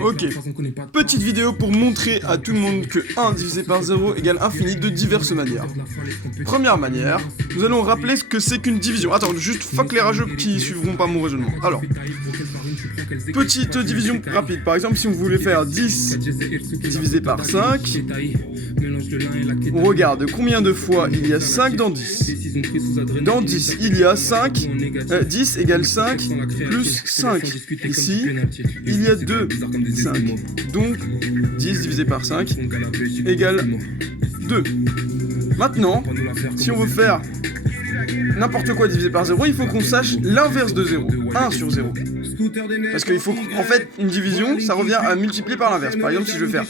Ok, petite vidéo pour montrer à tout le monde que 1 divisé par 0 égale infini de diverses manières. Première manière, nous allons rappeler ce que c'est qu'une division. Attends, juste fuck les rageux qui suivront pas mon raisonnement. Alors, petite division rapide. Par exemple, si on voulait faire 10 divisé par 5, on regarde combien de fois il y a 5 dans 10. Dans 10, il y a 5, 10 égale 5 plus 5. Ici, il y a 2, 5. Donc, 10 divisé par 5 égale 2. Maintenant, si on veut faire n'importe quoi divisé par 0, il faut qu'on sache l'inverse de 0, 1 sur 0. Parce qu'il faut, en fait, une division, ça revient à multiplier par l'inverse. Par exemple, si je veux faire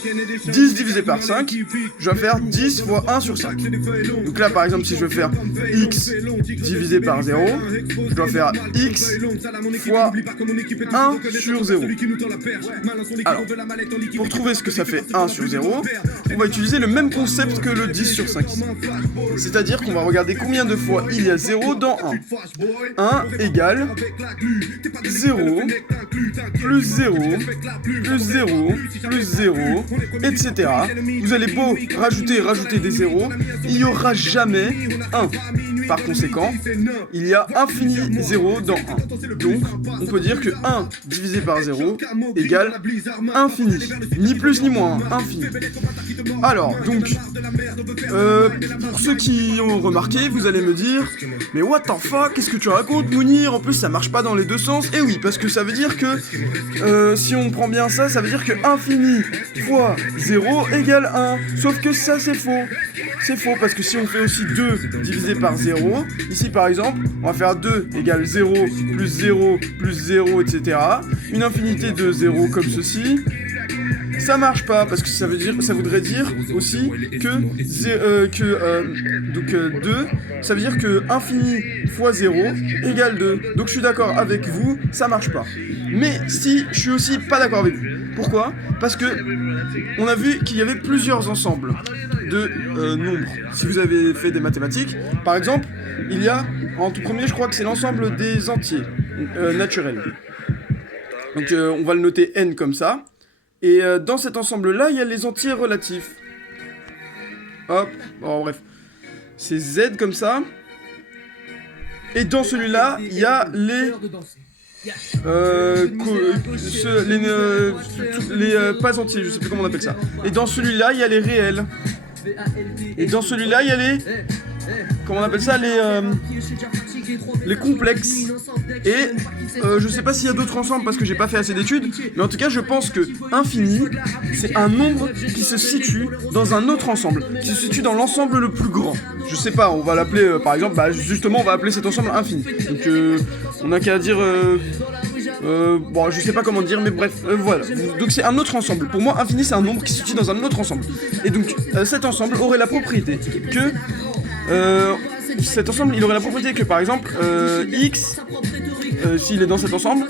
10 divisé par 5, je vais faire 10 fois 1 sur 5. Donc là, par exemple, si je veux faire x divisé par 0, je dois faire x fois 1 sur 0. Alors, pour trouver ce que ça fait 1 sur 0, on va utiliser le même concept que le 10 sur 5. C'est-à-dire qu'on va regarder combien de fois il y a 0 dans 1. 1 égale 0, plus 0, plus 0, plus 0, etc. Vous allez beau rajouter des zéros, il n'y aura jamais 1. Par conséquent, il y a infini 0 dans 1. Donc, on peut dire que 1 divisé par 0 égale infini. Ni plus ni moins, infini. Alors, donc, pour ceux qui ont remarqué, vous allez me dire, mais what the fuck, qu'est-ce que tu racontes, Mounir? En plus, ça marche pas dans les deux sens. Et oui, parce que ça veut dire que, si on prend bien ça, ça veut dire que infini fois 0 égale 1. Sauf que ça, c'est faux. C'est faux, parce que si on fait aussi 2 divisé par 0, ici par exemple, on va faire 2 égale 0, plus 0, plus 0, etc. Une infinité de 0 comme ceci. Ça marche pas, parce que ça voudrait dire aussi que 2, ça veut dire que infini fois 0 égale 2. Donc je suis d'accord avec vous, ça marche pas. Mais si, je suis aussi pas d'accord avec vous. Pourquoi? Parce que on a vu qu'il y avait plusieurs ensembles de nombres. Si vous avez fait des mathématiques, par exemple, il y a, en tout premier, je crois que c'est l'ensemble des entiers naturels. Donc on va le noter n comme ça. Et dans cet ensemble-là, il y a les entiers relatifs. Hop, bon bref. C'est z comme ça. Et dans celui-là, il y a les pas entiers, je sais plus comment on appelle ça. Et dans celui-là, il y a les réels. Et dans celui-là, il y a les... Comment on appelle ça? Les complexes. Et je sais pas s'il y a d'autres ensembles parce que j'ai pas fait assez d'études, mais en tout cas je pense que infini c'est un nombre qui se situe dans un autre ensemble, qui se situe dans l'ensemble le plus grand. Je sais pas, on va l'appeler par exemple, justement on va appeler cet ensemble infini. Donc on a qu'à dire bon, je sais pas comment dire, mais bref, voilà. Donc c'est un autre ensemble. Pour moi, infini, c'est un nombre qui se situe dans un autre ensemble. Et donc, cet ensemble aurait la propriété que... cet ensemble, il aurait la propriété que, par exemple, x, s'il est dans cet ensemble,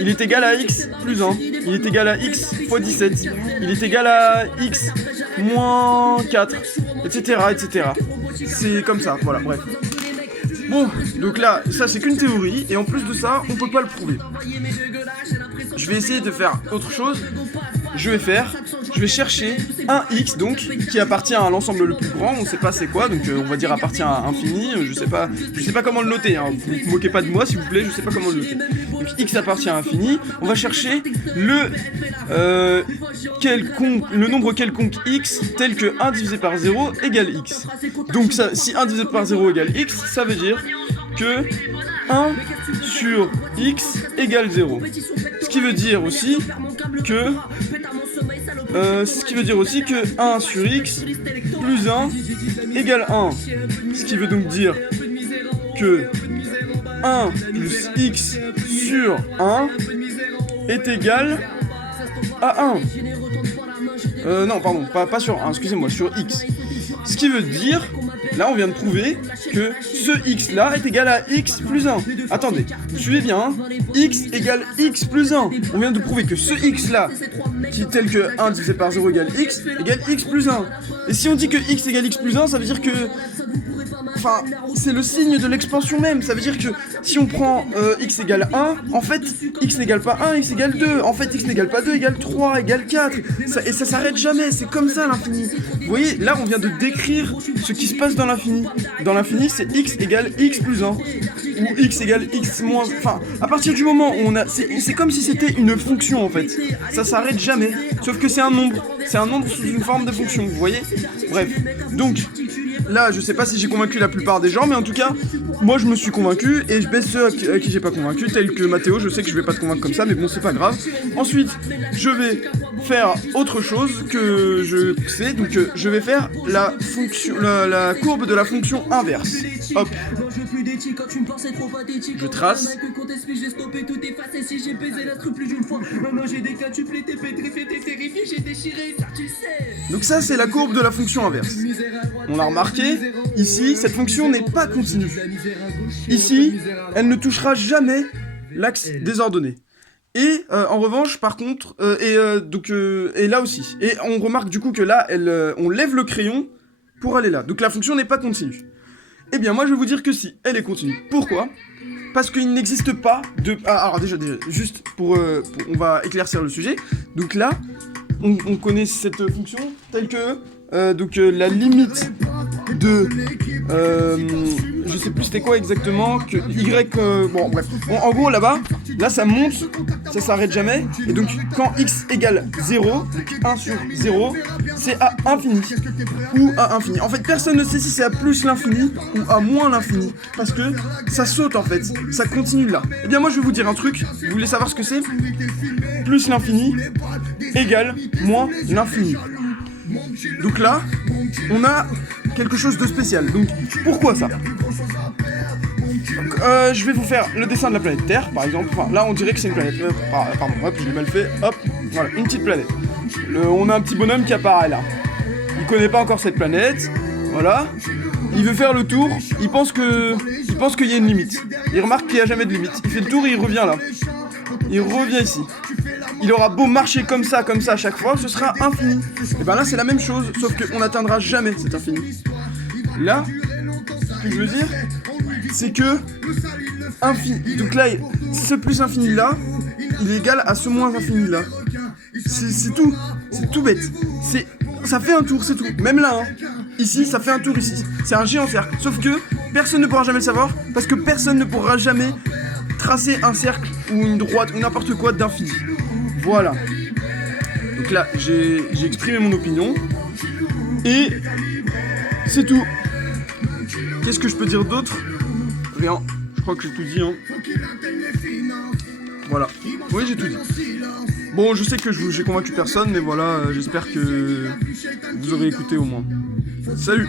il est égal à x plus 1. Il est égal à x fois 17. Il est égal à x moins 4, etc., etc. C'est comme ça, voilà, bref. Bon, donc là, ça c'est qu'une théorie, et en plus de ça, on peut pas le prouver. Je vais essayer de faire autre chose. Je vais chercher un x, donc, qui appartient à l'ensemble le plus grand, on sait pas c'est quoi, donc on va dire appartient à infini, je sais pas comment le noter, hein. Vous moquez pas de moi s'il vous plaît, je sais pas comment le noter. Donc x appartient à infini, on va chercher le nombre quelconque x tel que 1 divisé par 0 égale x. Donc ça, si 1 divisé par 0 égale x, ça veut dire que 1 sur x égale 0. Ce qui veut dire aussi que 1 sur x plus 1 égale 1. Ce qui veut donc dire que 1 plus x sur 1 est égal à 1. Non, pardon, pas sur 1, excusez-moi, sur x. Ce qui veut dire, là on vient de prouver que ce x là est égal à x plus 1. Attendez, vous suivez bien, hein, x égale x plus 1. On vient de prouver que ce x là, qui est tel que 1 divisé par 0 égale x plus 1. Et si on dit que x égale x plus 1, ça veut dire que... enfin, c'est le signe de l'expansion même. Ça veut dire que si on prend x égale 1, en fait, x n'égale pas 1, x égale 2. En fait, x n'égale pas 2, égale 3, égale 4. Et ça s'arrête jamais, c'est comme ça l'infini. Vous voyez, là, on vient de décrire ce qui se passe dans l'infini. Dans l'infini, c'est x égale x plus 1. Ou x égale x moins... Enfin, à partir du moment où on a... C'est comme si c'était une fonction, en fait. Ça s'arrête jamais. Sauf que c'est un nombre. C'est un nombre sous une forme de fonction, vous voyez? Bref. Donc, là, je sais pas si j'ai convaincu la plupart des gens, mais en tout cas, moi je me suis convaincu, et je baisse ceux à qui j'ai pas convaincu, tel que Mathéo, je sais que je vais pas te convaincre comme ça, mais bon, c'est pas grave. Ensuite, je vais faire autre chose que je sais, donc je vais faire la fonction, la courbe de la fonction inverse. Hop. Je trace. Donc ça, c'est la courbe de la fonction inverse. On l'a remarqué, ici, cette fonction n'est pas continue. Ici, elle ne touchera jamais l'axe des ordonnées. Et en revanche, par contre, et là aussi. Et on remarque du coup que là, on lève le crayon pour aller là. Donc la fonction n'est pas continue. Eh bien, moi, je vais vous dire que si, elle est continue. Pourquoi ? Parce qu'il n'existe pas de... alors déjà, juste pour on va éclaircir le sujet. Donc là, on connaît cette fonction telle que... la limite de... je sais plus c'était quoi exactement, que y... bon, bref. Bon, en gros, là-bas, là, ça monte, ça s'arrête jamais. Et donc, quand x égale 0, 1 sur 0, c'est à infini. Ou à infini. En fait, personne ne sait si c'est à plus l'infini ou à moins l'infini. Parce que ça saute, en fait. Ça continue là. Eh bien, moi, je vais vous dire un truc. Vous voulez savoir ce que c'est ? Plus l'infini égale moins l'infini. Donc là, on a quelque chose de spécial. Donc, pourquoi ça ? Je vais vous faire le dessin de la planète Terre, par exemple. Enfin, là, on dirait que c'est une planète. Pardon, hop, je l'ai mal fait. Hop, voilà, une petite planète. On a un petit bonhomme qui apparaît là. Il connaît pas encore cette planète. Voilà. Il veut faire le tour. Il pense qu'il y a une limite. Il remarque qu'il n'y a jamais de limite. Il fait le tour et il revient là. Il revient ici. Il aura beau marcher comme ça à chaque fois, ce sera infini. Et ben là, c'est la même chose, sauf qu'on n'atteindra jamais cet infini. Là, ce que je veux dire, c'est que infini. Donc là, ce plus infini là, il est égal à ce moins infini là. C'est tout. C'est tout bête. Ça fait un tour, c'est tout. Même là, hein. Ici, ça fait un tour ici. C'est un géant cercle. Sauf que personne ne pourra jamais le savoir, parce que personne ne pourra jamais tracer un cercle ou une droite ou n'importe quoi d'infini. Voilà. Donc là, j'ai exprimé mon opinion. Et c'est tout. Qu'est-ce que je peux dire d'autre ? Rien. Je crois que j'ai tout dit, hein. Voilà. Oui, j'ai tout dit. Bon, je sais que j'ai convaincu personne, mais voilà, j'espère que vous aurez écouté au moins. Salut!